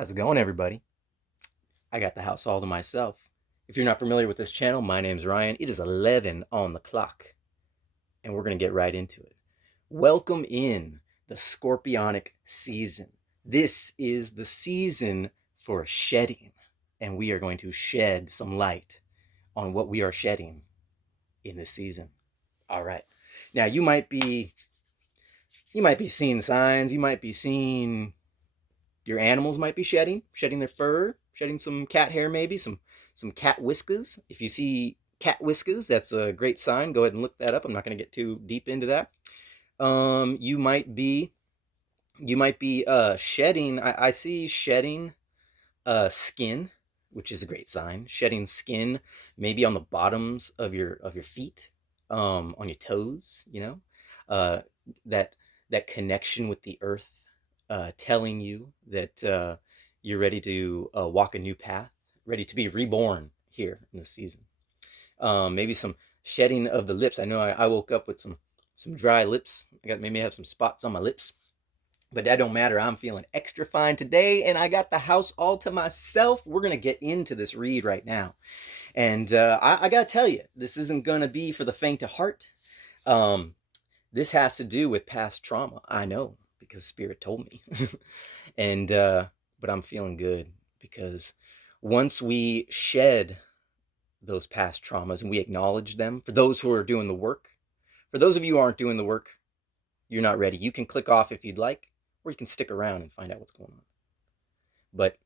How's it going, everybody? I got the house all to myself. If you're not familiar with this channel, my name's Ryan. It is 11 on the clock, and we're going to get right into it. Welcome in the Scorpionic season. This is the season for shedding, and we are going to shed some light on what we are shedding in this season. All right. Now, you might be seeing signs, you might be seeing your animals might be shedding their fur, shedding some cat hair, maybe some cat whiskers. If you see cat whiskers, that's a great sign. Go ahead and look that up. I'm not going to get too deep into that. You might be shedding. I see shedding skin, which is a great sign. Shedding skin, maybe on the bottoms of your feet, on your toes. Uh, that that connection with the earth, telling you that you're ready to walk a new path, ready to be reborn here in this season. Maybe some shedding of the lips. I know I woke up with some dry lips. Maybe I have some spots on my lips, but that don't matter. I'm feeling extra fine today, and I got the house all to myself. We're gonna get into this read right now, and I gotta tell you, this isn't gonna be for the faint of heart. Um, this has to do with past trauma. I know because Spirit told me, and but I'm feeling good because once we shed those past traumas and we acknowledge them, for those who are doing the work, for those of you who aren't doing the work, you're not ready. You can click off if you'd like, or you can stick around and find out what's going on. But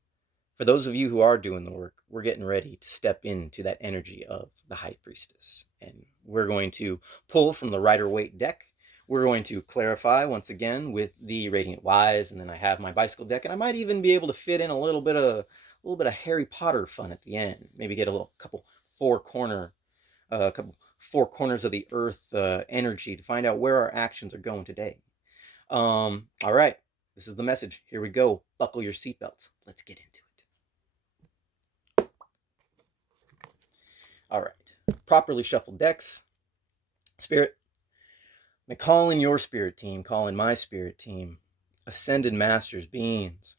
for those of you who are doing the work, we're getting ready to step into that energy of the High Priestess. And we're going to pull from the Rider-Waite deck. We're going to clarify once again with the Radiant Wise, and then I have my bicycle deck, and I might even be able to fit in a little bit of Harry Potter fun at the end. Maybe get a couple four corners of the earth energy to find out where our actions are going today. All right, this is the message. Here we go. Buckle your seatbelts. Let's get into it. All right, properly shuffled decks. Spirit, I'm calling your spirit team, calling my spirit team, ascended masters, beings.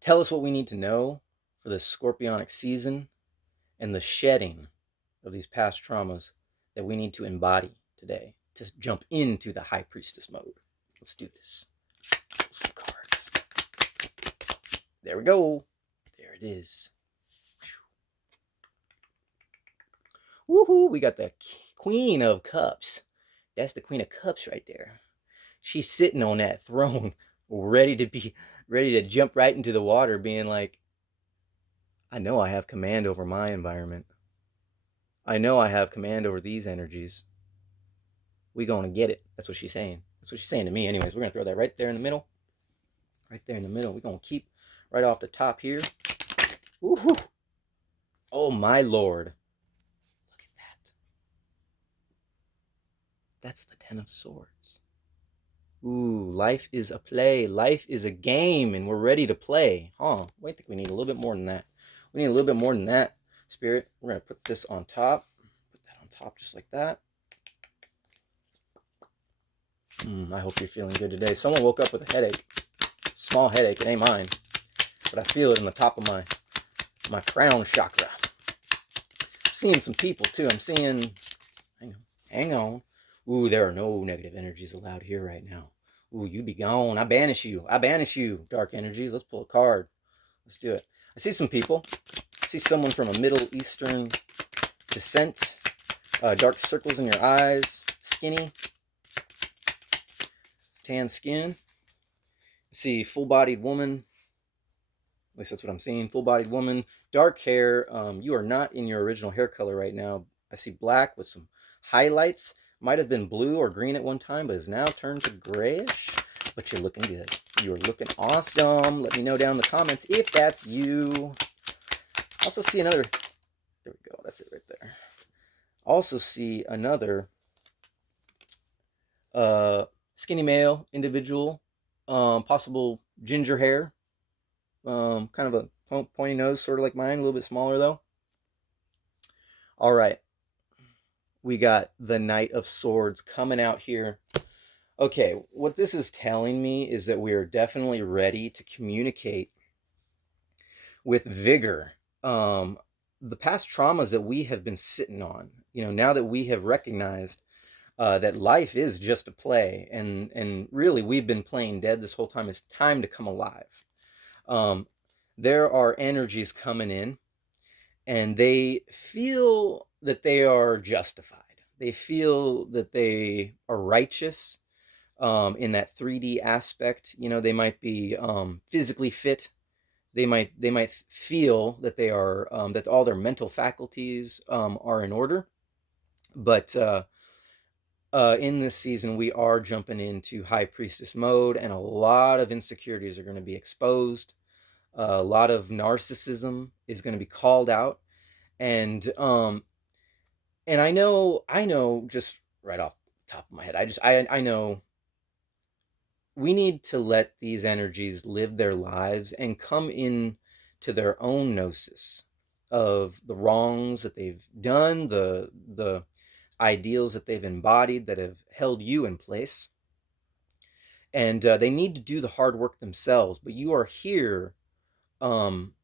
Tell us what we need to know for this scorpionic season and the shedding of these past traumas that we need to embody today to jump into the High Priestess mode. Let's do this. Pull some cards. There we go. There it is. Woohoo! We got the Queen of Cups. That's the Queen of Cups right there. She's sitting on that throne, ready to jump right into the water, being like, I know I have command over my environment. I know I have command over these energies. We gonna get it. That's what she's saying. That's what she's saying to me. Anyways, we're gonna throw that right there in the middle. Right there in the middle. We're gonna keep right off the top here. Woohoo! Oh my lord. Look at that. That's the Ten of Swords. Ooh, life is a play. Life is a game, and we're ready to play. Huh? Wait, I think we need a little bit more than that. We need a little bit more than that, Spirit. We're gonna put this on top. Put that on top just like that. I hope you're feeling good today. Someone woke up with a headache. Small headache. It ain't mine, but I feel it in the top of my crown chakra. I'm seeing some people too. I'm seeing. Hang on. Ooh, there are no negative energies allowed here right now. Ooh, you be gone. I banish you. I banish you, dark energies. Let's pull a card. Let's do it. I see some people. I see someone from a Middle Eastern descent. Dark circles in your eyes. Skinny. Tan skin. I see full-bodied woman. At least that's what I'm seeing. Full-bodied woman. Dark hair. You are not in your original hair color right now. I see black with some highlights. Might have been blue or green at one time, but has now turned to grayish. But you're looking good. You're looking awesome. Let me know down in the comments if that's you. Also see another. There we go. That's it right there. Also see another skinny male individual. Possible ginger hair. Kind of a pointy nose, sort of like mine. A little bit smaller though. All right. We got the Knight of Swords coming out here. Okay, what this is telling me is that we are definitely ready to communicate with vigor. Um, the past traumas that we have been sitting on, now that we have recognized that life is just a play, and really we've been playing dead this whole time. It's time to come alive. Um, there are energies coming in, and they feel that they are justified. They feel that they are righteous in that 3D aspect. They might be physically fit. They might feel that they are that all their mental faculties are in order. But in this season, we are jumping into High Priestess mode, and a lot of insecurities are going to be exposed. A lot of narcissism is going to be called out, and I know just right off the top of my head, I know we need to let these energies live their lives and come in to their own gnosis of the wrongs that they've done, the ideals that they've embodied that have held you in place, and they need to do the hard work themselves. But you are here. um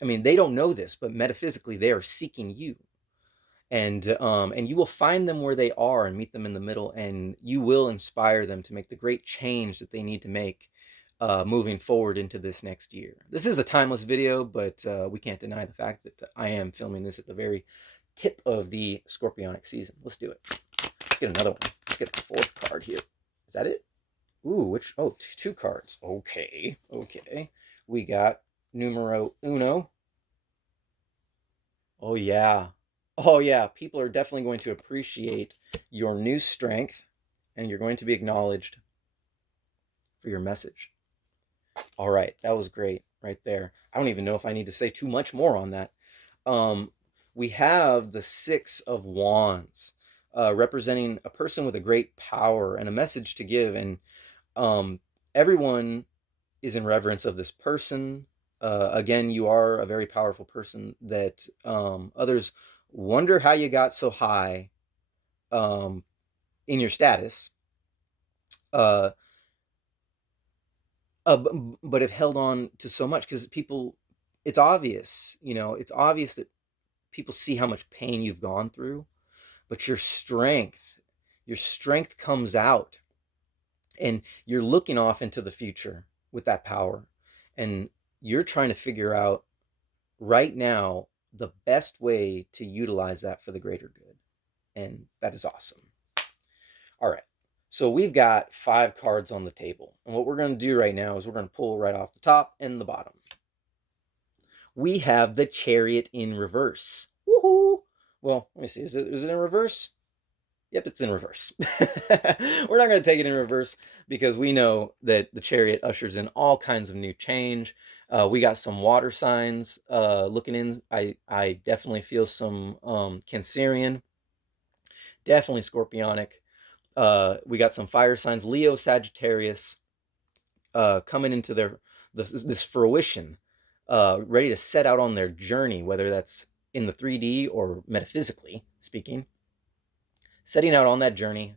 I mean, they don't know this, but metaphysically they are seeking you, and you will find them where they are and meet them in the middle, and you will inspire them to make the great change that they need to make moving forward into this next year. This is a timeless video, but we can't deny the fact that I am filming this at the very tip of the Scorpionic season. Let's do it. Let's get another one. Let's get a fourth card here. Is that it? Ooh, which? Oh, two cards. Okay, okay. We got numero uno. Oh yeah. Oh yeah. People are definitely going to appreciate your new strength, and you're going to be acknowledged for your message. All right, that was great right there. I don't even know if I need to say too much more on that. Um, we have the Six of Wands, representing a person with a great power and a message to give, and um, everyone is in reverence of this person. Again, you are a very powerful person that others wonder how you got so high um, in your status, uh, but have held on to so much because people, it's obvious, it's obvious that people see how much pain you've gone through, but your strength comes out, and you're looking off into the future with that power, and you're trying to figure out right now the best way to utilize that for the greater good. And that is awesome. All right. So we've got 5 cards on the table. And what we're going to do right now is we're going to pull right off the top and the bottom. We have the Chariot in reverse. Woohoo! Well, let me see. Is it in reverse? Yep, it's in reverse. We're not going to take it in reverse because we know that the Chariot ushers in all kinds of new change. We got some water signs looking in. I definitely feel some Cancerian, definitely Scorpionic. We got some fire signs, Leo, Sagittarius, coming into this fruition, ready to set out on their journey, whether that's in the 3D or metaphysically speaking, setting out on that journey.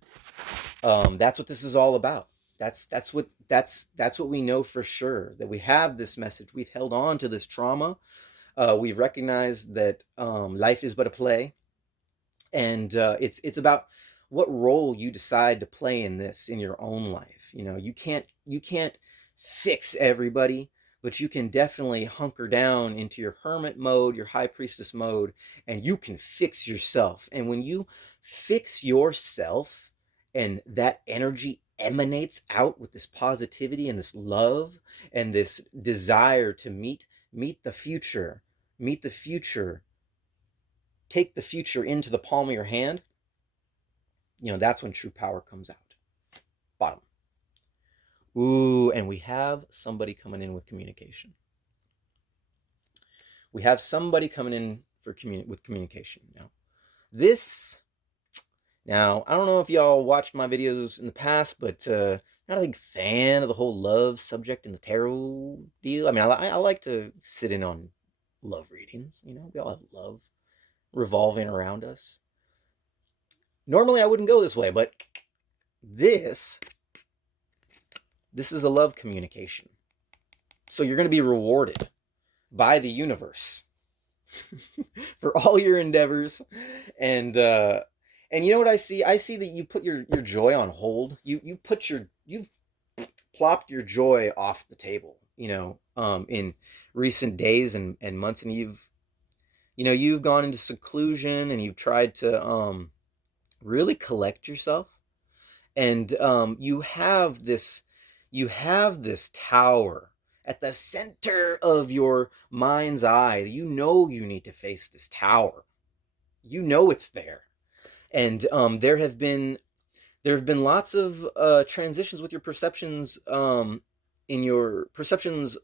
That's what this is all about. That's what we know for sure, that we have this message. We've held on to this trauma. We've recognized that life is but a play, and it's about what role you decide to play in this in your own life. You can't fix everybody, but you can definitely hunker down into your hermit mode, your high priestess mode, and you can fix yourself. And when you fix yourself, and that energy emanates out with this positivity and this love and this desire to meet the future, meet the future, take the future into the palm of your hand, that's when true power comes out. Bottom. Ooh, and we have somebody coming in with communication. We have somebody coming in with communication. Now, I don't know if y'all watched my videos in the past, but not a big fan of the whole love subject in the tarot deal. I mean, I like to sit in on love readings. We all have love revolving around us. Normally, I wouldn't go this way, but this This is a love communication. So you're going to be rewarded by the universe for all your endeavors. And you know what I see? I see that you put your joy on hold. You've plopped your joy off the table, in recent days and months, and you've gone into seclusion, and you've tried to really collect yourself. And you have this tower at the center of your mind's eye. You need to face this tower. It's there. And there have been lots of transitions with your perceptions, in your perceptions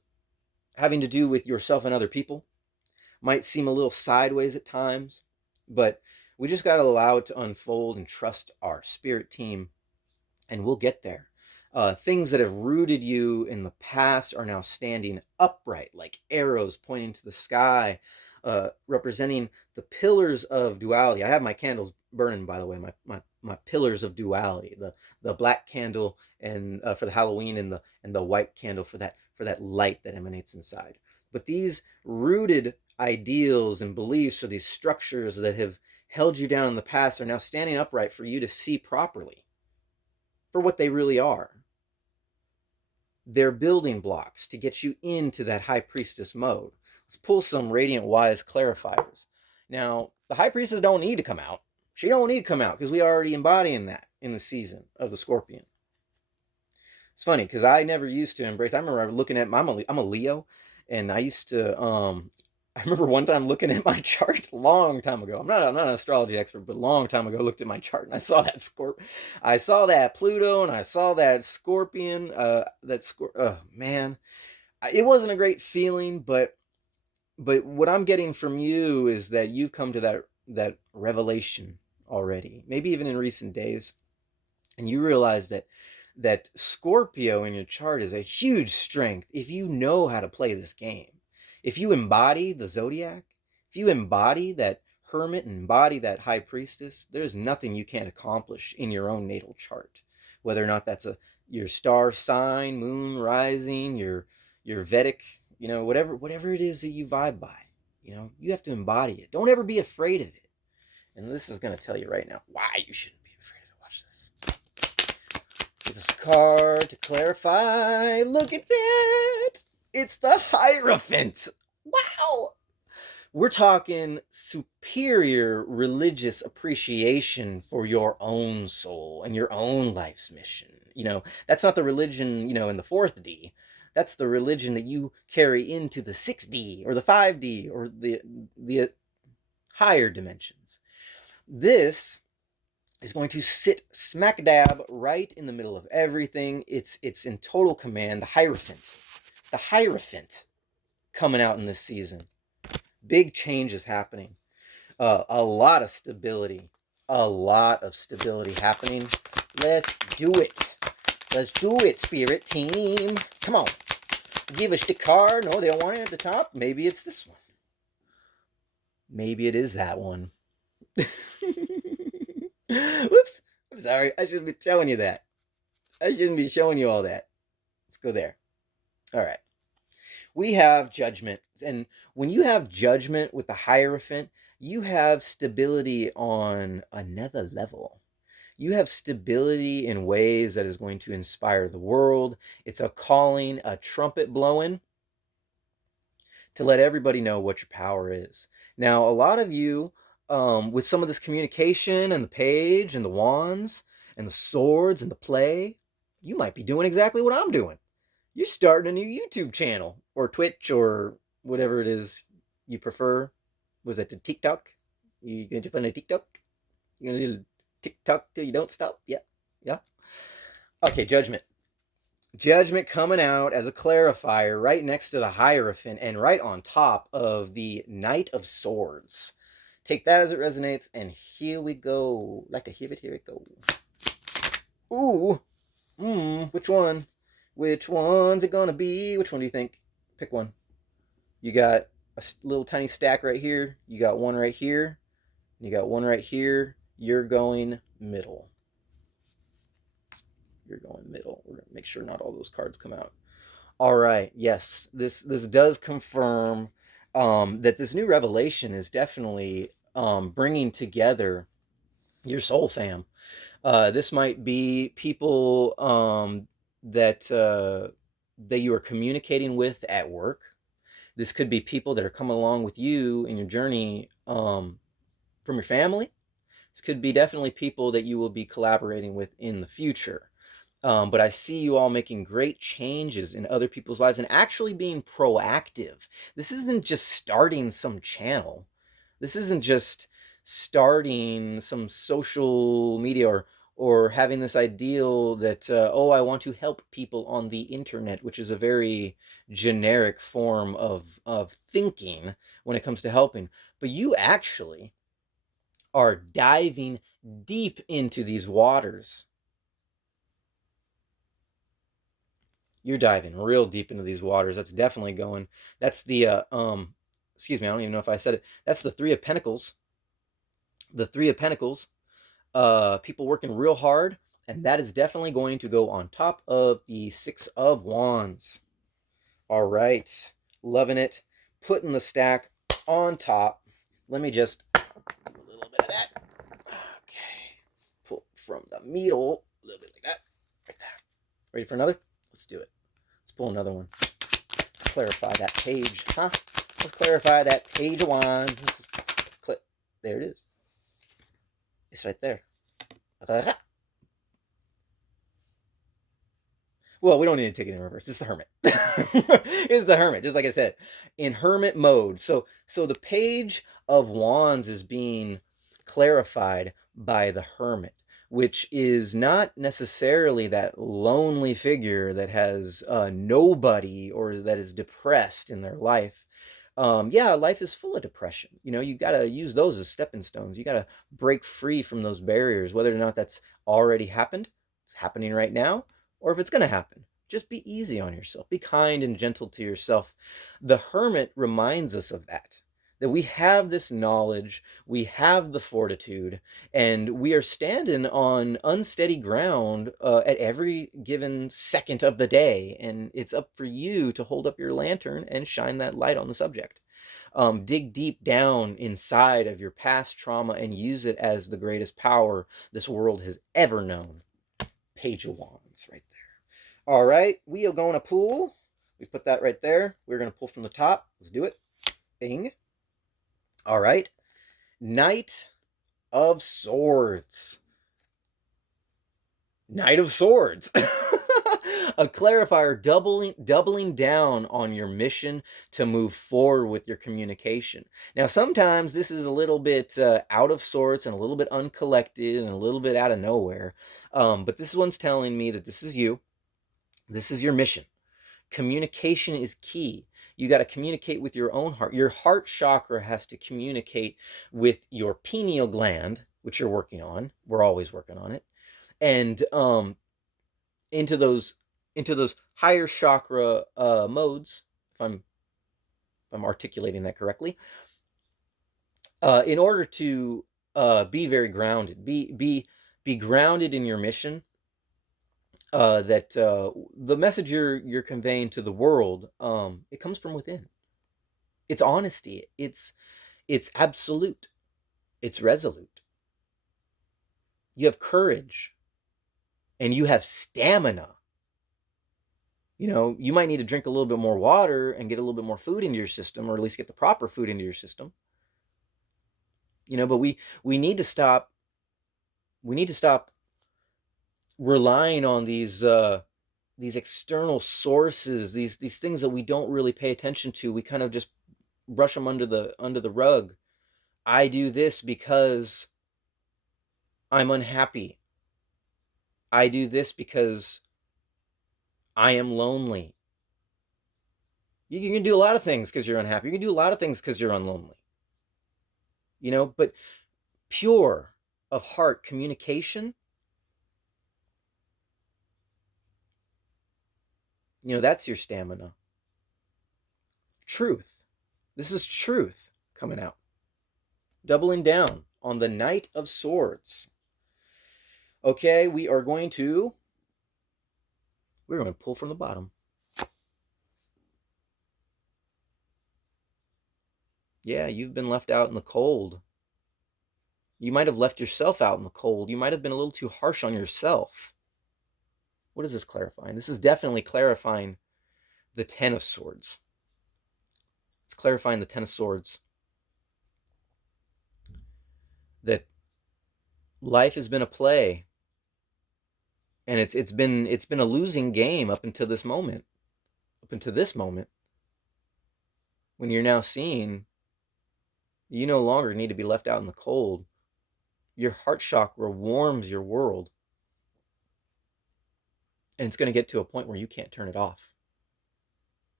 having to do with yourself and other people. Might seem a little sideways at times, but we just got to allow it to unfold and trust our spirit team, and we'll get there. Things that have rooted you in the past are now standing upright like arrows pointing to the sky, representing the pillars of duality. I have my candles burning, by the way, my pillars of duality, the black candle and for the Halloween, and the white candle for that light that emanates inside. But these rooted ideals and beliefs, or these structures that have held you down in the past, are now standing upright for you to see properly for what they really are. They're building blocks to get you into that high priestess mode. Let's pull some radiant wise clarifiers. Now, the high priestess don't need to come out. She don't need to come out because we already embodying that in the season of the Scorpion. It's funny because I never used to embrace. I remember looking at I'm a Leo, and I used to I remember one time looking at my chart a long time ago. I'm not an astrology expert, but a long time ago, I looked at my chart and I saw I saw that Pluto, and I saw that Scorpion. Oh man, it wasn't a great feeling. But what I'm getting from you is that you've come to that revelation already, maybe even in recent days, and you realize that Scorpio in your chart is a huge strength if you know how to play this game. If you embody the zodiac, if you embody that hermit and embody that high priestess, there's nothing you can't accomplish in your own natal chart. Whether or not that's your star sign, moon rising, your Vedic, whatever it is that you vibe by, you have to embody it. Don't ever be afraid of it. And this is going to tell you right now why you shouldn't be afraid of it. Watch this. This card to clarify. Look at that. It's the Hierophant. Wow. We're talking superior religious appreciation for your own soul and your own life's mission. That's not the religion, in the 4th D. That's the religion that you carry into the 6D or the 5D or the higher dimensions. This is going to sit smack dab right in the middle of everything. It's in total command. The Hierophant coming out in this season. Big changes happening. A lot of stability. A lot of stability happening. Let's do it. Let's do it, spirit team. Come on. Give us the card. No, they don't want it at the top. Maybe it's this one. Maybe it is that one. Whoops. I'm sorry. I shouldn't be showing you that. I shouldn't be showing you all that. Let's go there. All right. We have Judgment. And when you have Judgment with the Hierophant, you have stability on another level. You have stability in ways that is going to inspire the world. It's a calling, a trumpet blowing to let everybody know what your power is. Now, a lot of you, with some of this communication and the page and the wands and the swords and the play, you might be doing exactly what I'm doing. You're starting a new YouTube channel or Twitch or whatever it is you prefer. Was it the TikTok? You going to jump on a TikTok? You going to do TikTok till you don't stop? Yeah. Okay, Judgment. Judgment coming out as a clarifier right next to the Hierophant and right on top of the Knight of Swords. Take that as it resonates, and here we go. Like to hear it? Here it go. Ooh. Which one? Which one's it gonna be? Which one do you think? Pick one. You got a little tiny stack right here. You got one right here. You got one right here. You're going middle. you're going middle. We're gonna make sure not all those cards come out. All right. Yes, this does confirm that this new revelation is definitely bringing together your soul fam. This might be people that you are communicating with at work. This could be people that are coming along with you in your journey from your family. This could be definitely people that you will be collaborating with in the future. But I see you all making great changes in other people's lives and actually being proactive. This isn't just starting some channel. This isn't just starting some social media or having this ideal that oh, I want to help people on the internet, which is a very generic form of thinking when it comes to helping. But you actually are diving deep into these waters. You're diving real deep into these waters. That's definitely going. That's the excuse me, I don't even know if I said it. That's the Three of Pentacles. The Three of Pentacles. People working real hard, and that is definitely going to go on top of the Six of Wands. All right. Loving it. Putting the stack on top. Let me just do a little bit of that. Okay. Pull from the middle. A little bit like that. Right there. Ready for another? Let's do it. Let's pull another one. Let's clarify that page, huh? Let's clarify that page of wands. There it is. It's right there. Well, we don't need to take it in reverse. It's the Hermit. It's the Hermit, just like I said, in Hermit mode. So the page of wands is being clarified by the Hermit, which is not necessarily that lonely figure that has nobody or that is depressed in their life. Yeah, life is full of depression. You know, you got to use those as stepping stones. You got to break free from those barriers, whether or not that's already happened, it's happening right now, or if it's going to happen. Just be easy on yourself. Be kind and gentle to yourself. The Hermit reminds us of that we have this knowledge, we have the fortitude, and we are standing on unsteady ground at every given second of the day. And it's up for you to hold up your lantern and shine that light on the subject. Dig deep down inside of your past trauma and use it as the greatest power this world has ever known. Page of Wands right there. All right, we are going to pull. We put that right there. We're going to pull from the top. Let's do it. Bing. All right. Knight of Swords. Knight of Swords. A clarifier doubling down on your mission to move forward with your communication. Now, sometimes this is a little bit out of sorts and a little bit uncollected and a little bit out of nowhere. But this one's telling me that this is you. This is your mission. Communication is key. You got to communicate with your own heart. Your heart chakra has to communicate with your pineal gland, which you're working on. We're always working on it. And into those higher chakra modes, if I'm articulating that correctly, in order to be very grounded, be grounded in your mission. That the message you're conveying to the world, it comes from within. It's honesty. It's absolute. It's resolute. You have courage, and you have stamina. You know, you might need to drink a little bit more water and get a little bit more food into your system, or at least get the proper food into your system. You know, but we need to stop. We need to stop relying on these external sources, these things that we don't really pay attention to. We kind of just brush them under the rug. I do this because I'm unhappy. I do this because I am lonely. You can do a lot of things because you're unhappy. You can do a lot of things because you're unlonely. You know, but pure of heart communication, you know, that's your stamina. Truth. This is truth coming out. Doubling down on the Knight of Swords. Okay, we are going to We're going to pull from the bottom. Yeah, you've been left out in the cold. You might have left yourself out in the cold. You might have been a little too harsh on yourself. What is this clarifying? This is definitely clarifying the Ten of Swords. It's clarifying the Ten of Swords. That life has been a play, and it's been a losing game up until this moment. Up until this moment, when you're now seeing you no longer need to be left out in the cold. Your heart chakra warms your world, and it's going to get to a point where you can't turn it off.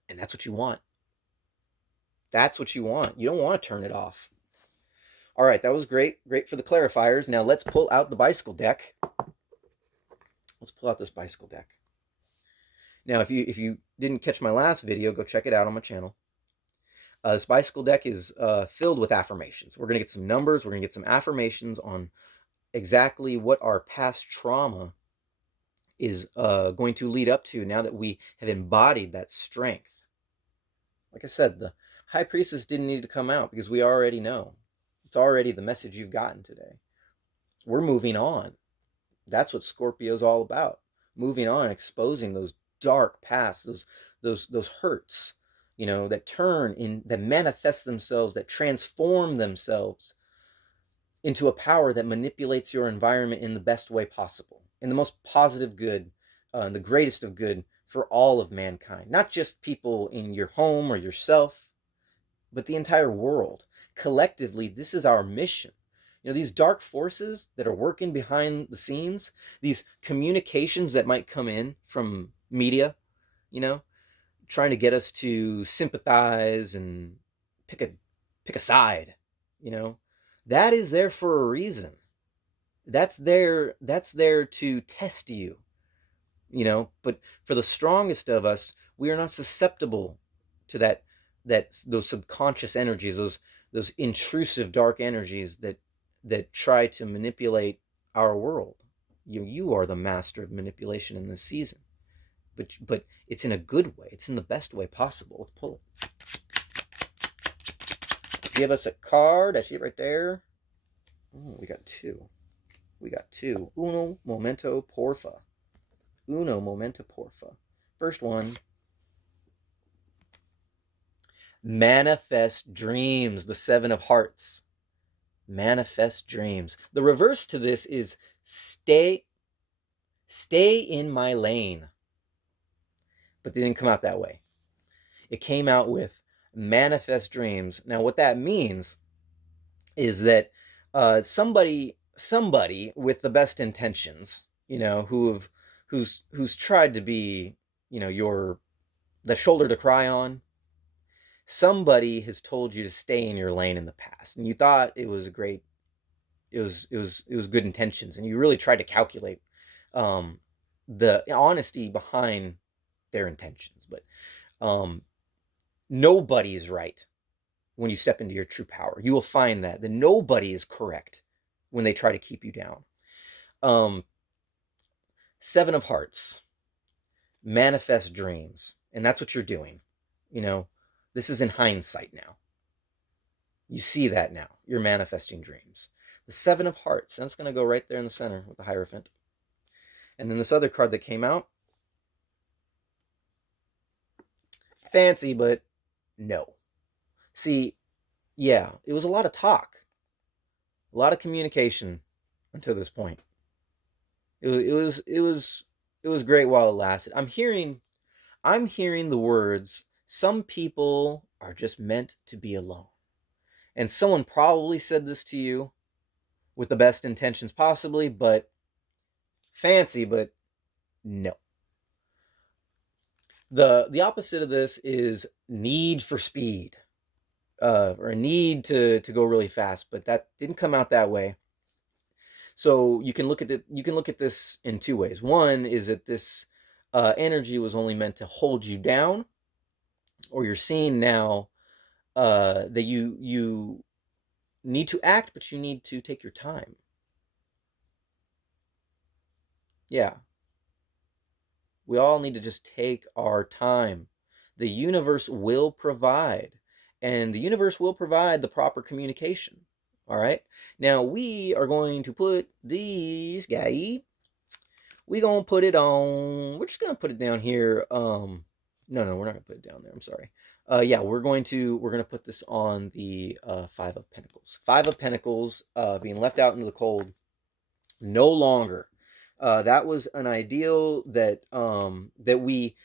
And that's what you want. That's what you want. You don't want to turn it off. All right, that was great. Great for the clarifiers. Now let's pull out the bicycle deck. Let's pull out this bicycle deck. Now, if you didn't catch my last video, go check it out on my channel. This bicycle deck is filled with affirmations. We're going to get some numbers. We're going to get some affirmations on exactly what our past trauma is going to lead up to now that we have embodied that strength. Like I said, the High Priestess didn't need to come out because we already know. It's already the message you've gotten today. We're moving on. That's what Scorpio's all about. Moving on, exposing those dark pasts, those hurts, that turn in, that manifest themselves, that transform themselves into a power that manipulates your environment in the best way possible, in the most positive good, and the greatest of good for all of mankind. Not just people in your home or yourself, but the entire world. Collectively, this is our mission. These dark forces that are working behind the scenes, these communications that might come in from media, trying to get us to sympathize and pick a side, that is there for a reason. That's there to test you, but for the strongest of us, we are not susceptible to those subconscious energies, those intrusive dark energies that try to manipulate our world. You are the master of manipulation in this season, but it's in a good way. It's in the best way possible. Let's pull it. Give us a card. I see it right there. Oh, we got two. Uno momento porfa. Uno momento porfa. First one. Manifest dreams. The Seven of Hearts. Manifest dreams. The reverse to this is stay in my lane. But they didn't come out that way. It came out with manifest dreams. Now, what that means is that somebody with the best intentions, who's tried to be, the shoulder to cry on. Somebody has told you to stay in your lane in the past, and you thought it was great. It was good intentions, and you really tried to calculate the honesty behind their intentions. But nobody is right when you step into your true power. You will find that nobody is correct when they try to keep you down. Seven of Hearts, manifest dreams, and that's what you're doing. This is in hindsight now. You see that now. You're manifesting dreams. The Seven of Hearts, and it's going to go right there in the center with the Hierophant. And then this other card that came out, fancy, but no. See, yeah, it was a lot of talk, a lot of communication until this point. It was great while it lasted. I'm hearing the words, some people are just meant to be alone. And someone probably said this to you with the best intentions possibly, but fancy, but no. The opposite of this is need for speed, or a need to go really fast, but that didn't come out that way. So you can look at this in two ways. One is that this energy was only meant to hold you down, or you're seeing now that you need to act, but you need to take your time. Yeah. We all need to just take our time. The universe will provide, and the universe will provide the proper communication. All right. Now we are going to put these guys. We gonna put it on. We're just gonna put it down here. No, we're not gonna put it down there. I'm sorry. Yeah, we're gonna put this on the Five of Pentacles. Five of Pentacles, being left out into the cold, no longer. That was an ideal that we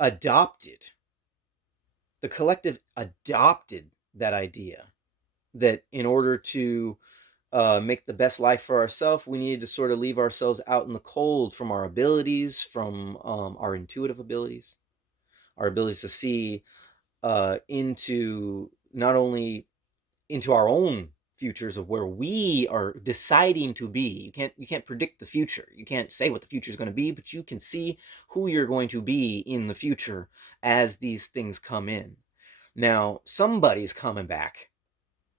adopted. The collective adopted that idea, that in order to make the best life for ourselves, we needed to sort of leave ourselves out in the cold from our abilities, from our intuitive abilities, our abilities to see into not only into our own futures of where we are deciding to be. You can't predict the future. You can't say what the future is going to be, but you can see who you're going to be in the future as these things come in. Now, somebody's coming back.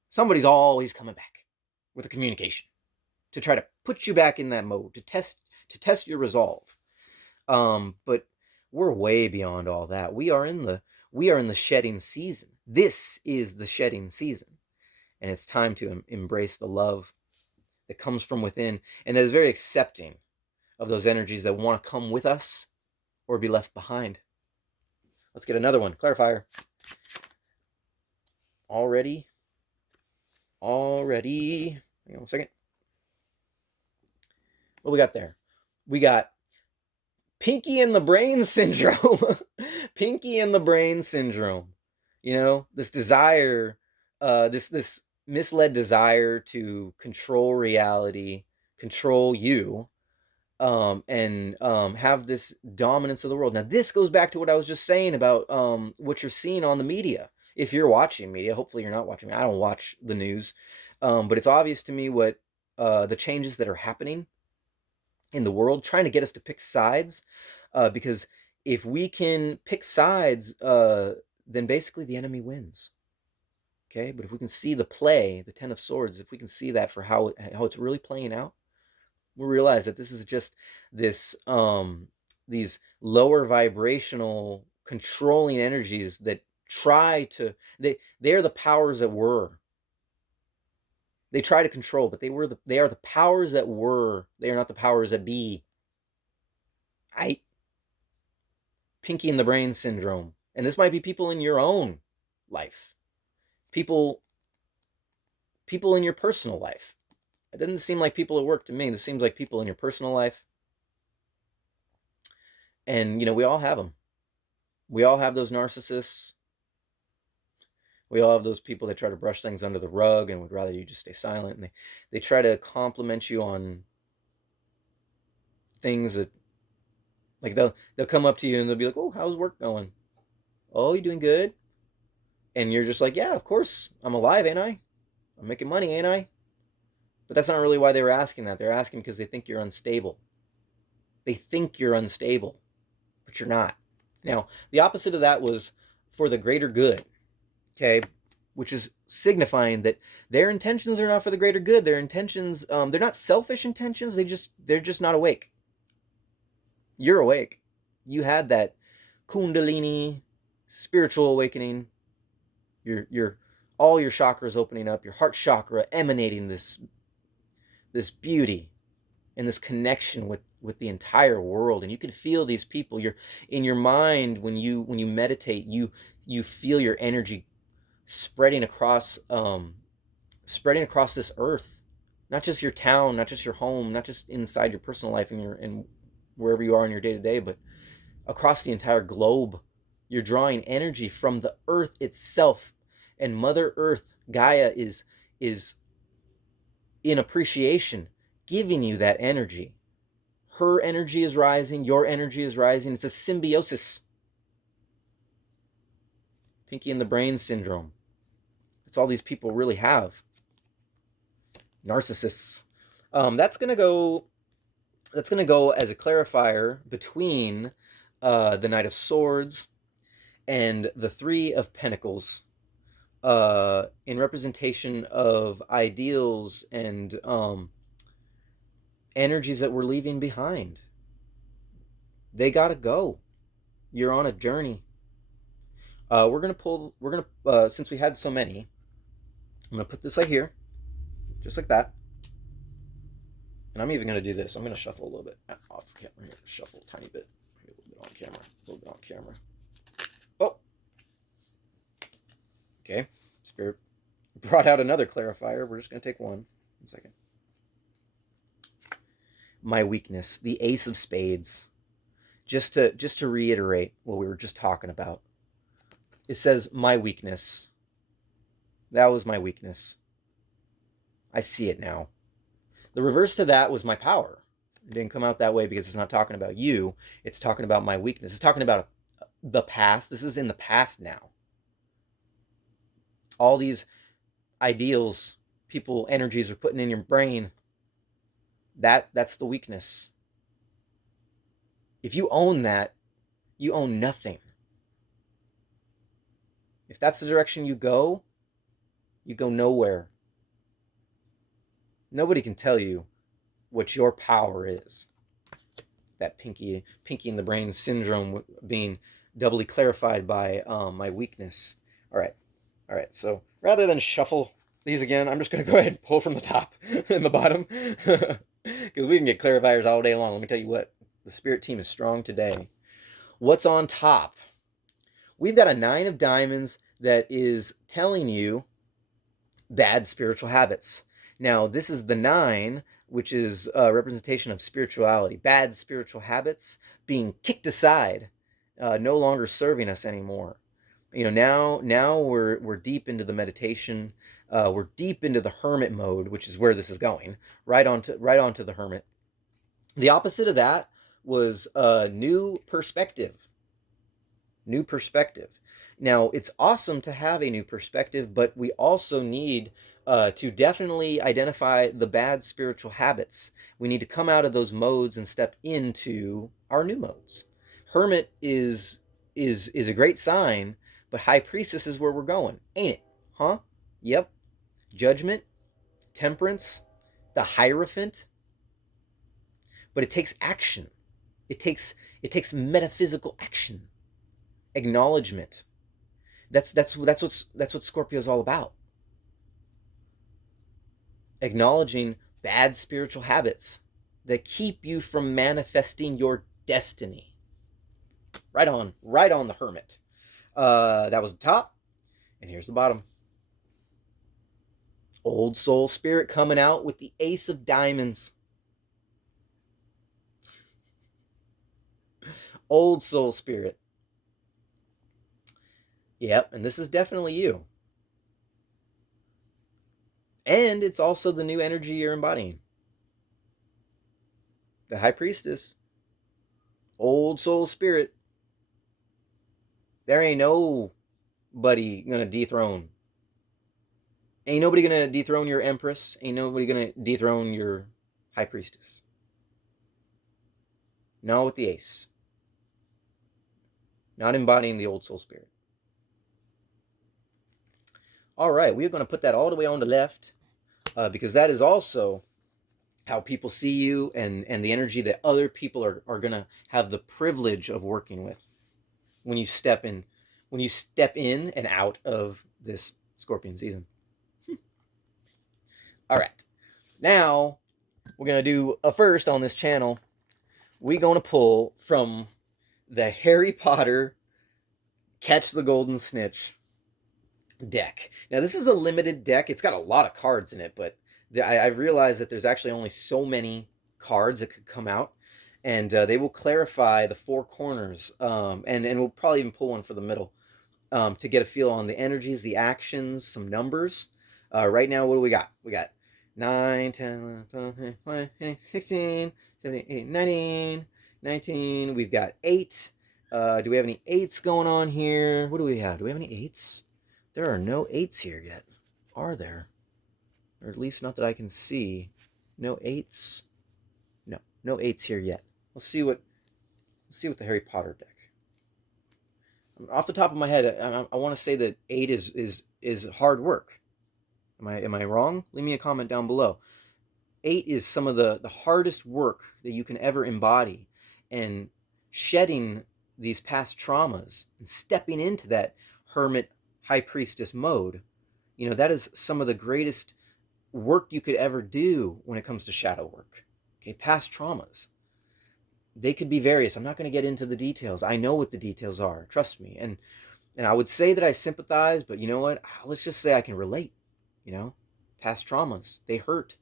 Somebody's always coming back with a communication to try to put you back in that mode, to test your resolve. But we're way beyond all that. We are in the shedding season. This is the shedding season. And it's time to embrace the love that comes from within and that is very accepting of those energies that want to come with us or be left behind. Let's get another one. Clarifier. Already. Hang on a second. What we got there? We got Pinky and the Brain syndrome. Pinky and the Brain syndrome. This desire, this misled desire to control reality, control you, and have this dominance of the world. Now, this goes back to what I was just saying about what you're seeing on the media. If you're watching media, hopefully you're not watching. I don't watch the news, but it's obvious to me what the changes that are happening in the world, trying to get us to pick sides, because if we can pick sides, then basically the enemy wins. Okay, but if we can see the play, the Ten of Swords, if we can see that for how it's really playing out, we realize that this is just this these lower vibrational controlling energies that try to they are the powers that were. They try to control, but they are the powers that were. They are not the powers that be. Pinky in the Brain syndrome. And this might be people in your own life. People in your personal life. It doesn't seem like people at work to me. It seems like people in your personal life. And, we all have them. We all have those narcissists. We all have those people that try to brush things under the rug and would rather you just stay silent. And they try to compliment you on things that, like, they'll come up to you and they'll be like, "Oh, how's work going? Oh, you doing good?" And you're just like, "Yeah, of course. I'm alive, ain't I? I'm making money, ain't I?" But that's not really why they were asking that. They're asking because they think you're unstable. They think you're unstable, but you're not. Now, the opposite of that was for the greater good, okay, which is signifying that their intentions are not for the greater good. Their intentions, they're not selfish intentions. They're just not awake. You're awake. You had that Kundalini spiritual awakening. Your all your chakras opening up. Your heart chakra emanating this beauty and this connection with the entire world. And you can feel these people. You're in your mind when you meditate. You feel your energy spreading across this earth, not just your town, not just your home, not just inside your personal life and wherever you are in your day to day, but across the entire globe. You're drawing energy from the earth itself, and Mother Earth, Gaia, is in appreciation giving you that energy. Her energy is rising, your energy is rising. It's a symbiosis. Pinky in the Brain syndrome. That's all these people really have. Narcissists. That's gonna go as a clarifier between the Knight of Swords and the Three of Pentacles, in representation of ideals and energies that we're leaving behind. They gotta go. You're on a journey. Since we had so many, I'm gonna put this right here, just like that. And I'm even gonna do this. I'm gonna shuffle a little bit off camera. I'm gonna shuffle a tiny bit. A little bit on camera. A little bit on camera. Oh, okay. Spirit brought out another clarifier. We're just gonna take one. 1 second. My weakness, the Ace of Spades. Just to reiterate what we were just talking about. It says my weakness. That was my weakness. I see it now. The reverse to that was my power. It didn't come out that way because it's not talking about you. It's talking about my weakness. It's talking about the past. This is in the past now. All these ideals, people, energies are putting in your brain. That's the weakness. If you own that, you own nothing. If that's the direction you go nowhere. Nobody can tell you what your power is. That pinky in the brain syndrome being doubly clarified by my weakness. All right. So rather than shuffle these again, I'm just going to go ahead and pull from the top and the bottom. Because we can get clarifiers all day long. Let me tell you what, the spirit team is strong today. What's on top? We've got a 9 of diamonds that is telling you bad spiritual habits. Now, this is the 9, which is a representation of spirituality. Bad spiritual habits being kicked aside, no longer serving us anymore. You know, now we're deep into the meditation. We're deep into the hermit mode, which is where this is going. Right onto the hermit. The opposite of that was a new perspective. New perspective. Now, it's awesome to have a new perspective, but we also need to definitely identify the bad spiritual habits. We need to come out of those modes and step into our new modes. Hermit is a great sign, but High Priestess is where we're going, ain't it? Huh? Yep. Judgment, Temperance, the Hierophant. But it takes action. It takes metaphysical action. Acknowledgement. That's what Scorpio's all about. Acknowledging bad spiritual habits that keep you from manifesting your destiny. Right on the hermit. That was the top, and here's the bottom. Old soul spirit coming out with the Ace of Diamonds. Old soul spirit. Yep, and this is definitely you. And it's also the new energy you're embodying. The High Priestess. Old soul spirit. There ain't nobody gonna dethrone. Ain't nobody gonna dethrone your Empress. Ain't nobody gonna dethrone your High Priestess. Not with the Ace. Not embodying the old soul spirit. All right, we're going to put that all the way on the left because that is also how people see you and the energy that other people are going to have the privilege of working with when you step in and out of this Scorpion season. All right, now we're going to do a first on this channel. We're going to pull from the Harry Potter Catch the Golden Snitch deck. Now, this is a limited deck. It's got a lot of cards in it, but I've realized that there's actually only so many cards that could come out, and they will clarify the 4 corners, and we'll probably even pull one for the middle to get a feel on the energies, the actions, some numbers. Right now, what do we got? We got 9, 10, 11, 12, 16, 17, 18, 19, 19. We've got 8. Do we have any 8s going on here? What do we have? Do we have any 8s? There are no 8s here yet, are there? Or at least not that I can see. No 8s? No 8s here yet. Let's see what the Harry Potter deck. Off the top of my head, I want to say that 8 is hard work. Am I wrong? Leave me a comment down below. 8 is some of the hardest work that you can ever embody, and shedding these past traumas and stepping into that hermit high priestess mode, that is some of the greatest work you could ever do when it comes to shadow work. Okay, past traumas. They could be various. I'm not going to get into the details. I know what the details are. Trust me. And I would say that I sympathize, but you know what? Let's just say I can relate. Past traumas, they hurt.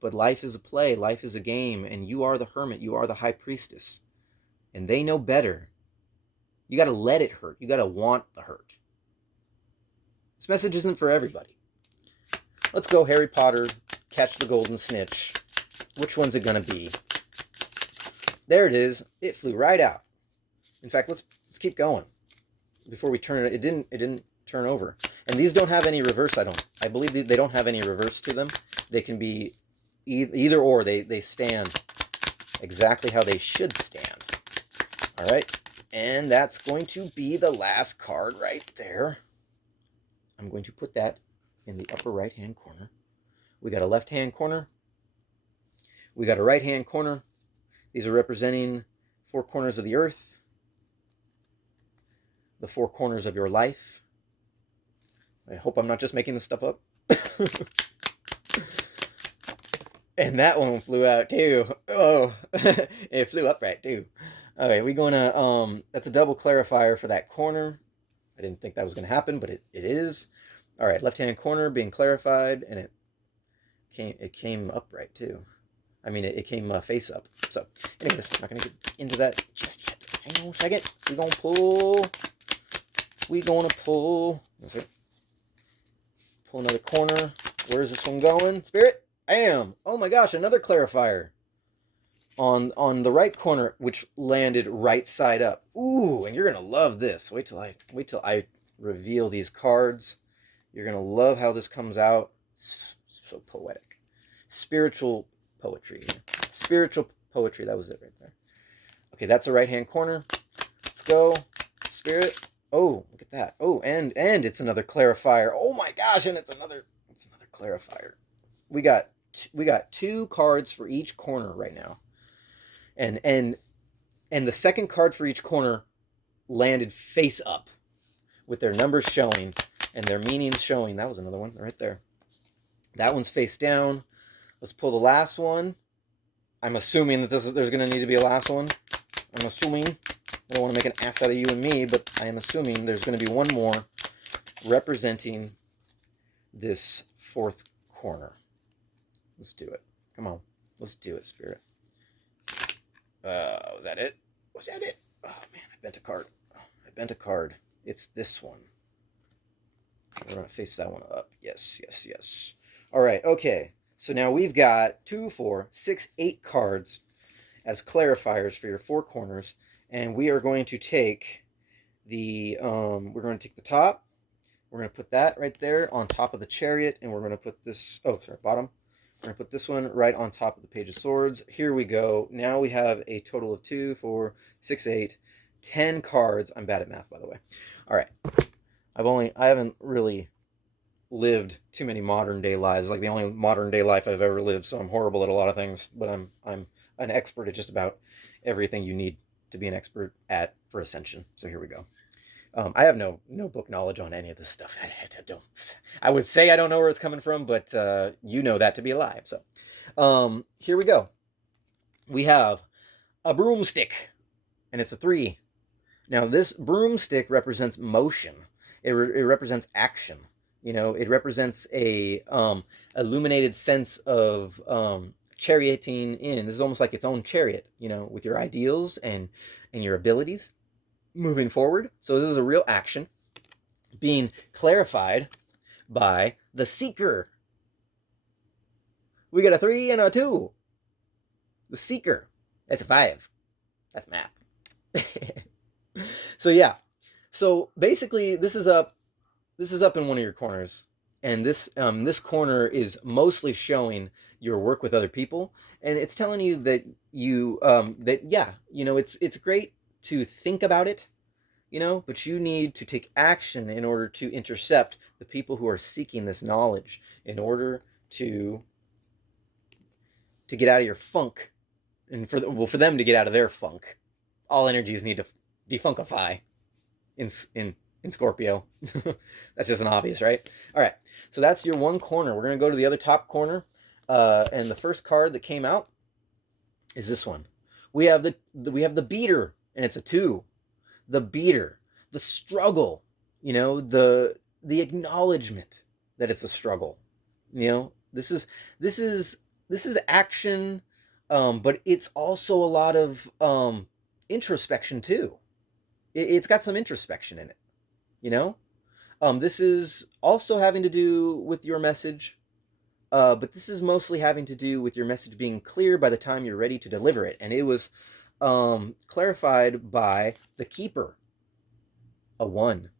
But life is a play, life is a game, and you are the hermit, you are the high priestess. And they know better. You got to let it hurt. You got to want the hurt. This message isn't for everybody. Let's go Harry Potter, catch the golden snitch. Which one's it going to be? There it is. It flew right out. In fact, let's keep going. Before we turn it, it didn't turn over. And these don't have any reverse, I believe they don't have any reverse to them. They can be either or. They stand exactly how they should stand. All right. And that's going to be the last card right there. I'm going to put that in the upper right-hand corner. We got a left-hand corner. We got a right-hand corner. These are representing 4 corners of the earth, the 4 corners of your life. I hope I'm not just making this stuff up. And that one flew out too. Oh, it flew upright too. Okay, we're going to, that's a double clarifier for that corner. I didn't think that was going to happen, but it is. All right, left-hand corner being clarified, and it came upright too. I mean, it came face up. So, anyways, I'm not going to get into that just yet. Hang on a second. We're going to pull. We're going to pull. Okay. Pull another corner. Where's this one going? Spirit? Bam! Oh my gosh, another clarifier. On the right corner, which landed right side up. Ooh, and you're gonna love this. Wait till I reveal these cards. You're gonna love how this comes out. So poetic. Spiritual poetry. Spiritual poetry. That was it right there. Okay, that's the right hand corner. Let's go. Spirit. Oh, look at that. Oh, and it's another clarifier. Oh my gosh, and it's another clarifier. We got 2 cards for each corner right now. And the second card for each corner landed face up with their numbers showing and their meanings showing. That was another one right there. That one's face down. Let's pull the last one. I'm assuming that there's going to need to be a last one. I'm assuming. I don't want to make an ass out of you and me, but I am assuming there's going to be one more representing this 4th corner. Let's do it. Come on. Let's do it, Spirit. Was that it? Was that it? Oh, man, I bent a card. It's this one. We're going to face that one up. Yes. All right, okay. So now we've got 2, 4, 6, 8 cards as clarifiers for your 4 corners. And we are going to take the top. We're going to put that right there on top of the chariot. And we're going to put this, bottom. We're going to put this one right on top of the Page of Swords. Here we go. Now we have a total of 2, 4, 6, 8, 10 cards. I'm bad at math, by the way. All right. I haven't really lived too many modern day lives. Like the only modern day life I've ever lived. So I'm horrible at a lot of things, but I'm an expert at just about everything you need to be an expert at for Ascension. So here we go. I have no book knowledge on any of this stuff. I would say I don't know where it's coming from, but you know that to be a lie. So here we go. We have a broomstick, and it's a 3. Now this broomstick represents motion. It represents action. It represents a illuminated sense of charioting in. This is almost like its own chariot, with your ideals and your abilities moving forward. So this is a real action being clarified by the Seeker. We got a 3 and a 2. The Seeker. That's a 5. That's math. So yeah. So basically this is up in one of your corners. And this corner is mostly showing your work with other people, and it's telling you that it's great to think about it, but you need to take action in order to intercept the people who are seeking this knowledge, in order to get out of your funk And for them to get out of their funk, all energies need to defunkify in Scorpio. That's just an obvious, right? All right, so that's your one corner. We're gonna go to the other top corner, and the first card that came out is this one. We have the beater, and it's a 2. The beater, the struggle, the acknowledgement that it's a struggle. This is action, but it's also a lot of introspection too. It's got some introspection in it. This is also having to do with your message, but this is mostly having to do with your message being clear by the time you're ready to deliver it. And it was clarified by the keeper, a 1,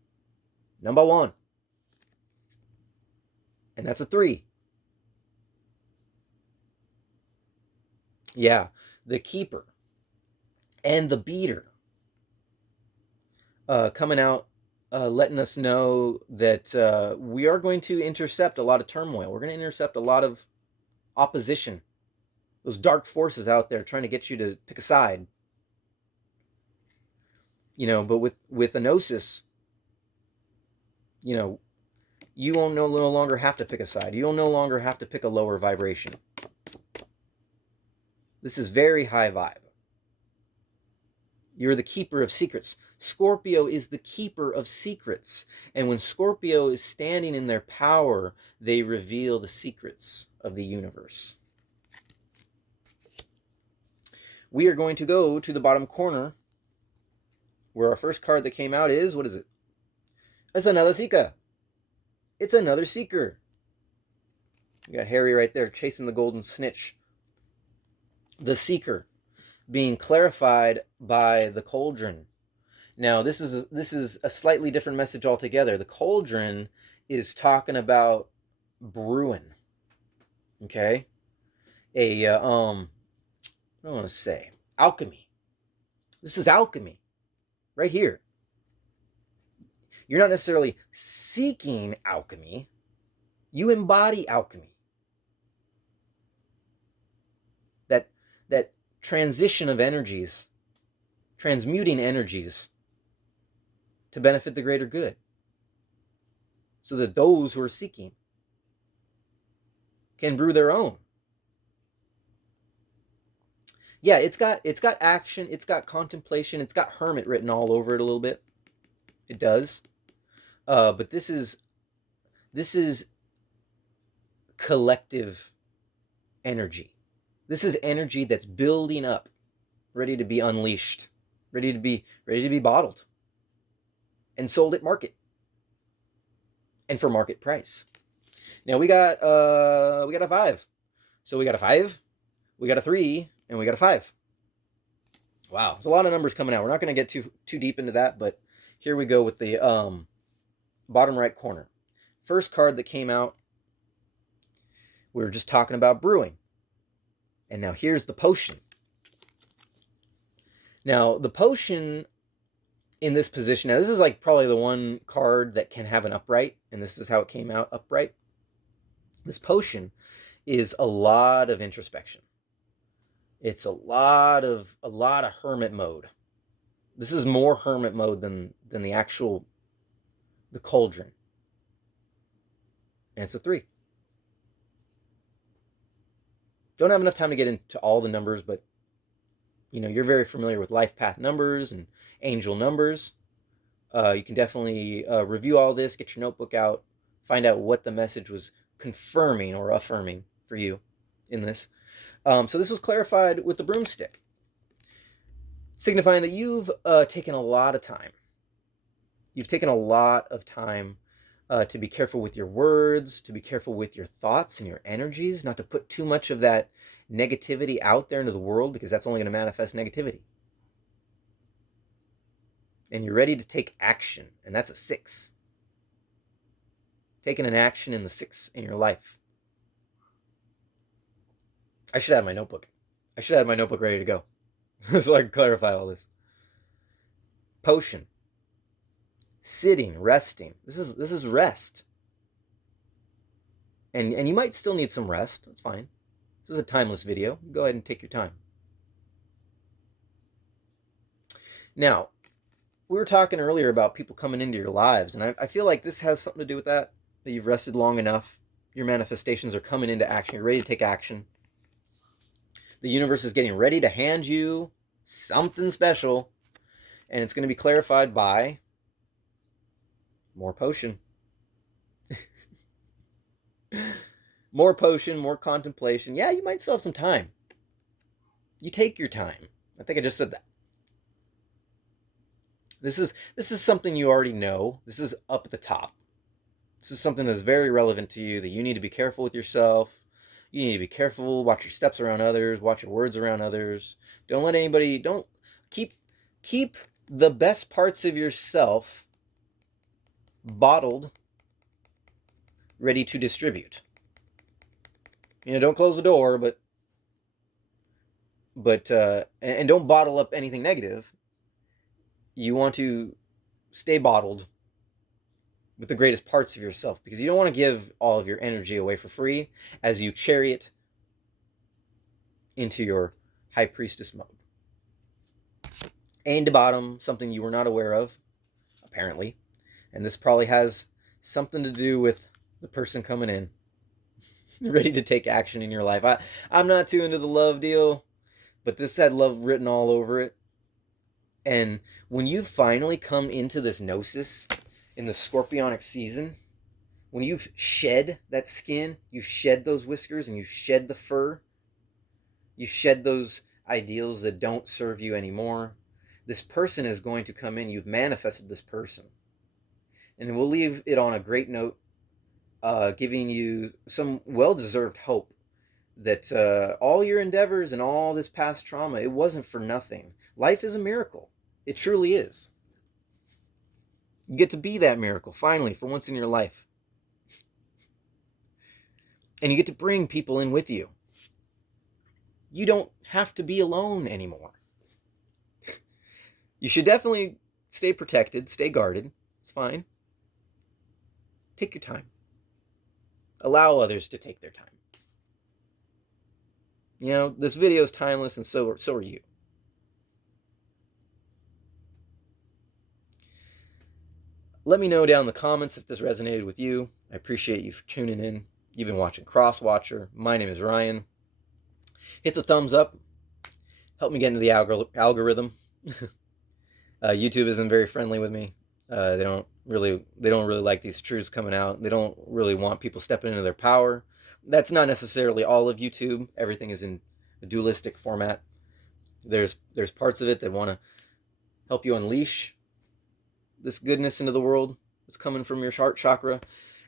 number 1, and that's a 3. Yeah, the keeper and the beater coming out, letting us know that we are going to intercept a lot of turmoil. We're going to intercept a lot of opposition, those dark forces out there trying to get you to pick a side. But with Enosis, you won't no longer have to pick a side. You'll no longer have to pick a lower vibration. This is very high vibe. You're the keeper of secrets. Scorpio is the keeper of secrets. And when Scorpio is standing in their power, they reveal the secrets of the universe. We are going to go to the bottom corner, where our first card that came out is, what is it? It's another seeker. It's another seeker. You got Harry right there chasing the golden snitch. The seeker being clarified by the cauldron. Now, this is a slightly different message altogether. The cauldron is talking about brewing. Okay? I don't want to say alchemy. This is alchemy right here. You're not necessarily seeking alchemy. You embody alchemy. That transition of energies, transmuting energies to benefit the greater good, so that those who are seeking can brew their own. Yeah, it's got action, it's got contemplation, it's got hermit written all over it a little bit. It does. But this is collective energy. This is energy that's building up, ready to be unleashed, ready to be bottled and sold at market and for market price. Now we got a 5. So we got a 5, we got a 3, and we got a 5. Wow, there's a lot of numbers coming out. We're not going to get too deep into that, but here we go with the bottom right corner. First card that came out, we were just talking about brewing. And now here's the potion. Now, the potion in this position, now this is like probably the one card that can have an upright, and this is how it came out, upright. This potion is a lot of introspection. It's a lot of hermit mode. This is more hermit mode than the cauldron. And it's a 3. Don't have enough time to get into all the numbers, but you're very familiar with life path numbers and angel numbers. You can definitely review all this, get your notebook out, find out what the message was confirming or affirming for you in this. So this was clarified with the broomstick, signifying that you've taken a lot of time. You've taken a lot of time to be careful with your words, to be careful with your thoughts and your energies, not to put too much of that negativity out there into the world, because that's only going to manifest negativity. And you're ready to take action, and that's a 6. Taking an action in the 6 in your life. I should have my notebook. I should have my notebook ready to go so I can clarify all this. Potion. Sitting, resting. This is rest. And you might still need some rest. That's fine. This is a timeless video. Go ahead and take your time. Now, we were talking earlier about people coming into your lives, and I feel like this has something to do with that. That you've rested long enough, your manifestations are coming into action, you're ready to take action. The universe is getting ready to hand you something special, and it's going to be clarified by more potion. More potion, more contemplation. Yeah, you might still have some time. You take your time. I think I just said that. This is something you already know. This is up at the top. This is something that's very relevant to you, that you need to be careful with yourself. You need to be careful, watch your steps around others, watch your words around others. Don't let anybody, don't keep the best parts of yourself bottled, ready to distribute. Don't close the door, but and don't bottle up anything negative. You want to stay bottled with the greatest parts of yourself, because you don't want to give all of your energy away for free as you chariot into your high priestess mode. And to bottom, something you were not aware of, apparently, and this probably has something to do with the person coming in, ready to take action in your life. I'm not too into the love deal, but this had love written all over it. And when you finally come into this gnosis in the scorpionic season, when you've shed that skin, you shed those whiskers, and you shed the fur, you shed those ideals that don't serve you anymore, this person is going to come in. You've manifested this person. And we'll leave it on a great note, giving you some well-deserved hope that all your endeavors and all this past trauma, it wasn't for nothing. Life is a miracle. It truly is. You get to be that miracle, finally, for once in your life. And you get to bring people in with you. You don't have to be alone anymore. You should definitely stay protected, stay guarded. It's fine. Take your time. Allow others to take their time. This video is timeless, and so are you. Let me know down in the comments if this resonated with you. I appreciate you for tuning in. You've been watching Crosswatcher. My name is Ryan. Hit the thumbs up. Help me get into the algorithm. YouTube isn't very friendly with me. They don't really like these truths coming out. They don't really want people stepping into their power. That's not necessarily all of YouTube. Everything is in a dualistic format. There's parts of it that want to help you unleash this goodness into the world that's coming from your heart chakra,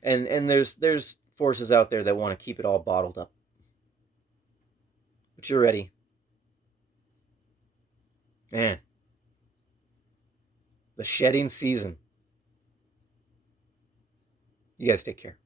and there's forces out there that want to keep it all bottled up. But you're ready, man. The shedding season. You guys take care.